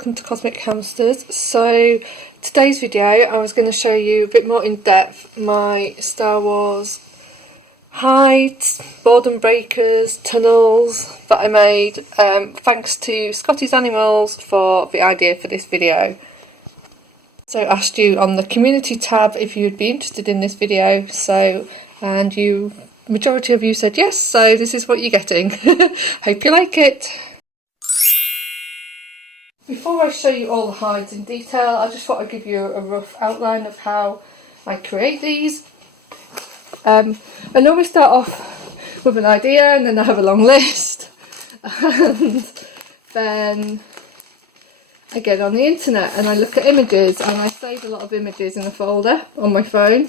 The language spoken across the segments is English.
welcome to Cosmic Hamsters. So today's video I was going to show you a bit more in depth my Star Wars hides, boredom breakers, tunnels that I made, thanks to Scotty's Animals for the idea for this video. So I asked you on the community tab if you would be interested in this video, and majority of you said yes, so this is what you're getting. Hope you like it. Before I show you all the hides in detail, I just thought I'd give you a rough outline of how I create these. I normally start off with an idea and then I have a long list, and then I get on the internet and I look at images, and I save a lot of images in a folder on my phone,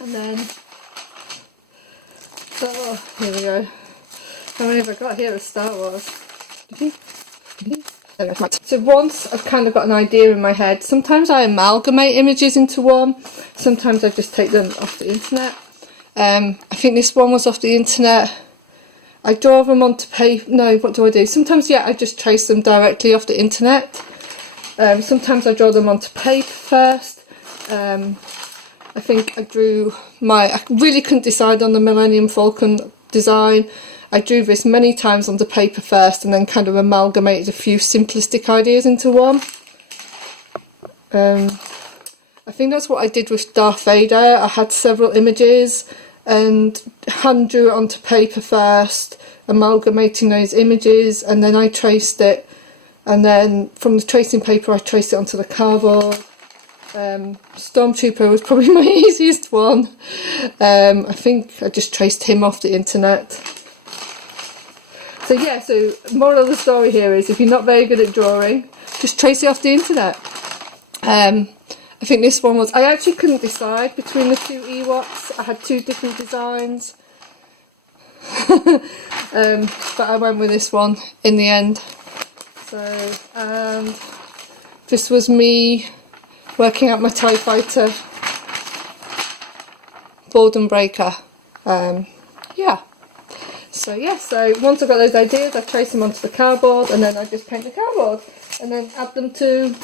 and then, so here we go. How many have I got here of Star Wars? So once I've kind of got an idea in my head, sometimes I amalgamate images into one, sometimes I just take them off the internet. I think this one was off the internet. I draw them onto paper. No, what do? Sometimes, yeah, I just trace them directly off the internet. Sometimes I draw them onto paper first. I think I really couldn't decide on the Millennium Falcon design. I drew this many times onto paper first and then kind of amalgamated a few simplistic ideas into one. I think that's what I did with Darth Vader. I had several images and hand drew it onto paper first, amalgamating those images, and then I traced it, and then from the tracing paper I traced it onto the cardboard. Stormtrooper was probably my easiest one. I think I just traced him off the internet. So yeah, so moral of the story here is, if you're not very good at drawing, just trace it off the internet. I think this one was, I actually couldn't decide between the two Ewoks. I had two different designs. But I went with this one in the end. So, this was me working out my TIE Fighter boredom breaker. Yeah. So yeah, so once I've got those ideas, I trace them onto the cardboard, and then I just paint the cardboard, and then add them to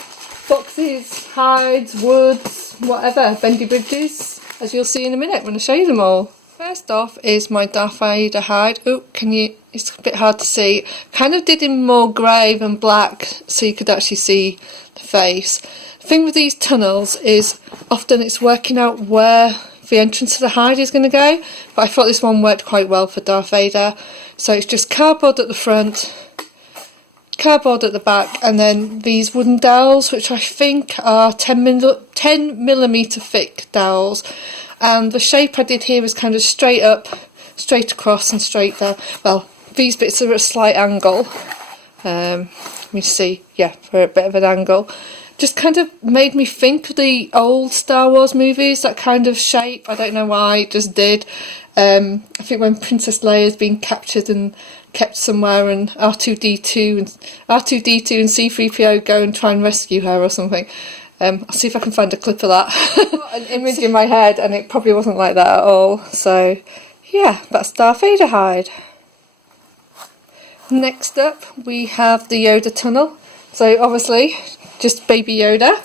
boxes, hides, woods, whatever, Bendy Bridges, as you'll see in a minute when I show you them all. First off is my Darth Vader hide. Oh, it's a bit hard to see. Kind of did in more grey than black, so you could actually see the face. The thing with these tunnels is often it's working out where the entrance to the hide is going to go, but I thought this one worked quite well for Darth Vader. So it's just cardboard at the front, cardboard at the back, and then these wooden dowels, which I think are 10mm thick dowels. And the shape I did here was kind of straight up, straight across and straight down. Well, these bits are at a slight angle. Let me see, yeah, for a bit of an angle. Just kind of made me think of the old Star Wars movies, that kind of shape. I don't know why, it just did. I think when Princess Leia's been captured and kept somewhere, and R2-D2 and C-3PO go and try and rescue her or something. I'll see if I can find a clip of that. I've got an image in my head and it probably wasn't like that at all. So yeah, that's Darth Vader hide. Next up we have the Yoda tunnel. So obviously just baby Yoda,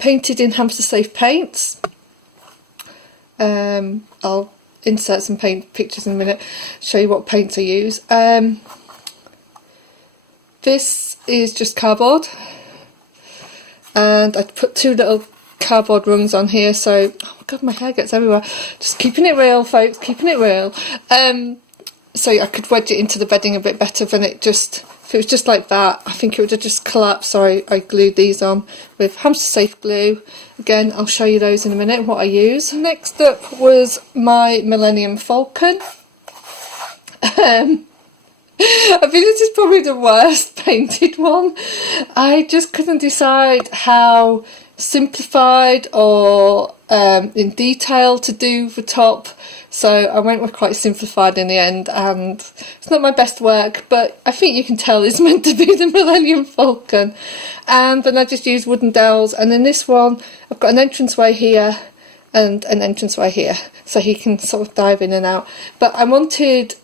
painted in Hamster safe paints. I'll insert some paint pictures in a minute, show you what paints I use. This is just cardboard, and I put two little cardboard rungs on here, so, oh my god, my hair gets everywhere. Just keeping it real, folks, keeping it real. So I could wedge it into the bedding a bit better than it just, if it was just like that, I think it would have just collapsed, so I glued these on with Hamster safe glue. Again, I'll show you those in a minute, what I use. Next up was my Millennium Falcon. I think this is probably the worst painted one. I just couldn't decide how simplified or in detail to do the top, so I went with quite simplified in the end, and it's not my best work, but I think you can tell it's meant to be the Millennium Falcon. And then I just used wooden dowels, and in this one I've got an entranceway here and an entranceway here, so he can sort of dive in and out. But I wanted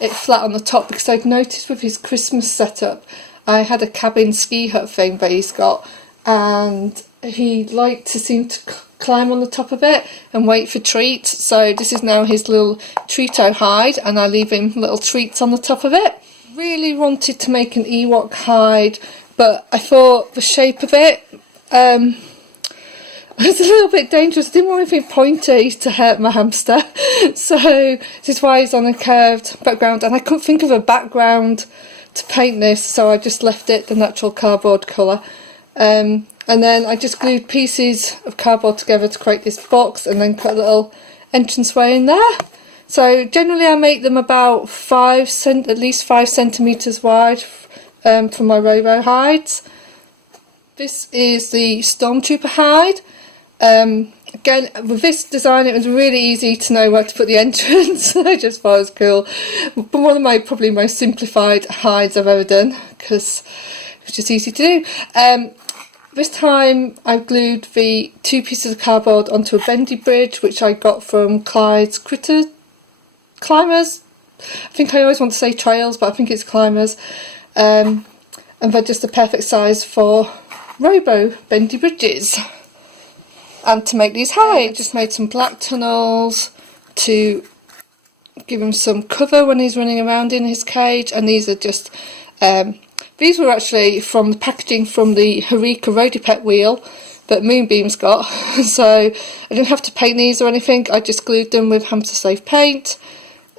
it flat on the top because I've noticed with his Christmas setup I had a cabin ski hut thing that he's got, and he liked to seem to climb on the top of it and wait for treats. So this is now his little Treato hide, and I leave him little treats on the top of it. Really wanted to make an Ewok hide, but I thought the shape of it was a little bit dangerous. I didn't want anything pointy to hurt my hamster. So this is why he's on a curved background, and I couldn't think of a background to paint this, so I just left it the natural cardboard colour. And then I just glued pieces of cardboard together to create this box, and then put a little entranceway in there. So generally I make them about at least 5 centimetres wide for my Robo hides. This is the Stormtrooper hide. Again, with this design, it was really easy to know where to put the entrance. I just thought it was cool. But one of my probably most simplified hides I've ever done, because it was just easy to do. This time I glued the 2 pieces of cardboard onto a bendy bridge, which I got from Clyde's Critter Climbers. I think I always want to say trails, but I think it's climbers. And they're just the perfect size for Robo bendy bridges. And to make these hides, I just made some black tunnels to give him some cover when he's running around in his cage. And these are just, these were actually from the packaging from the Harika Rodipet wheel that Moonbeam's got. So I didn't have to paint these or anything. I just glued them with Hamster Safe paint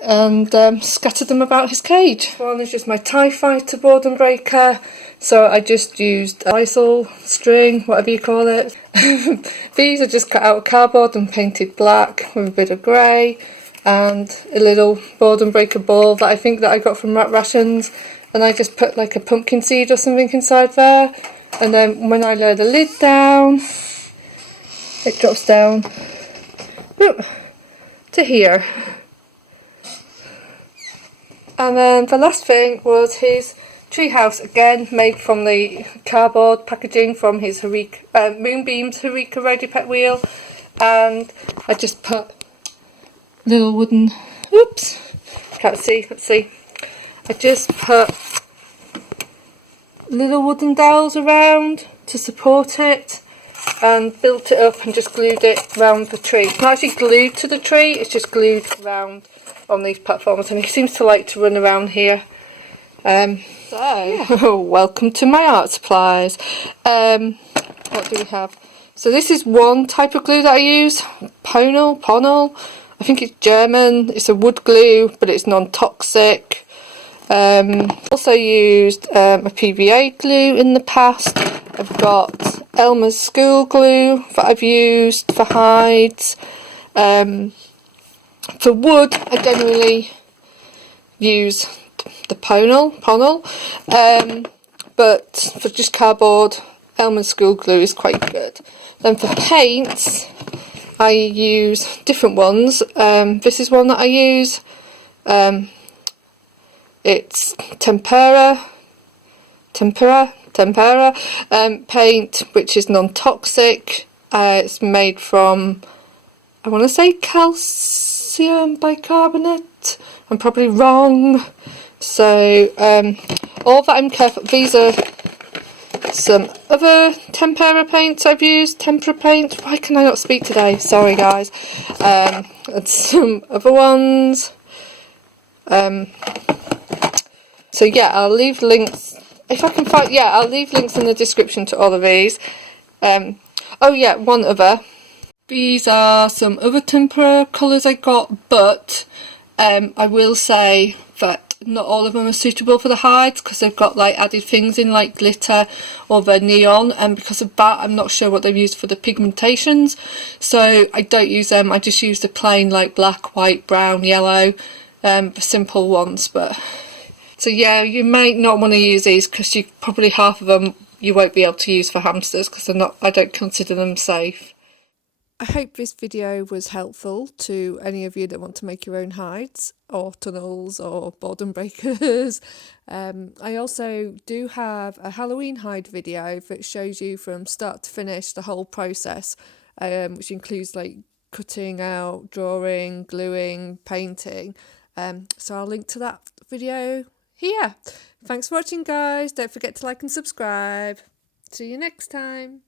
and scattered them about his cage. One is just my TIE Fighter boredom breaker. So I just used Lysol string, whatever you call it. These are just cut out of cardboard and painted black with a bit of grey, and a little boredom breaker ball that I think that I got from Rat Rations, and I just put like a pumpkin seed or something inside there, and then when I lower the lid down, it drops down to here. And then the last thing was his treehouse, again made from the cardboard packaging from his Moonbeam's Harika Rodipet wheel, and I just put little wooden, oops, can't see, let's see, I just put little wooden dowels around to support it, and built it up and just glued it round the tree. It's not actually glued to the tree, it's just glued round on these platforms, and he seems to like to run around here. So, welcome to my art supplies. What do we have? So this is one type of glue that I use, Ponal. I think it's German. It's a wood glue, but it's non-toxic. Also used a PVA glue in the past. I've got Elmers Glue that I've used for hides. For wood, I generally use the Ponal, but for just cardboard, Elmers Glue is quite good. Then for paints, I use different ones. This is one that I use. It's tempera paint, which is non-toxic. It's made from, I want to say, calcium bicarbonate. I'm probably wrong. So all that I'm careful. These are some other tempera paints I've used. Tempera paint. Why can I not speak today? Sorry guys. And some other ones. So yeah, I'll leave links if I can find. Yeah, I'll leave links in the description to all of these. Oh yeah, one other. These are some other tempera colours I got, but I will say that not all of them are suitable for the hides because they've got like added things in like glitter or they're neon, and because of that I'm not sure what they've used for the pigmentations, so I don't use them. I just use the plain like black, white, brown, yellow, the simple ones. But so yeah, you might not want to use these because you probably half of them you won't be able to use for hamsters because they're not, I don't consider them safe. I hope this video was helpful to any of you that want to make your own hides or tunnels or boredom breakers. I also do have a Halloween hide video that shows you from start to finish the whole process, which includes like cutting out, drawing, gluing, painting. So I'll link to that video here. Thanks for watching, guys. Don't forget to like and subscribe. See you next time.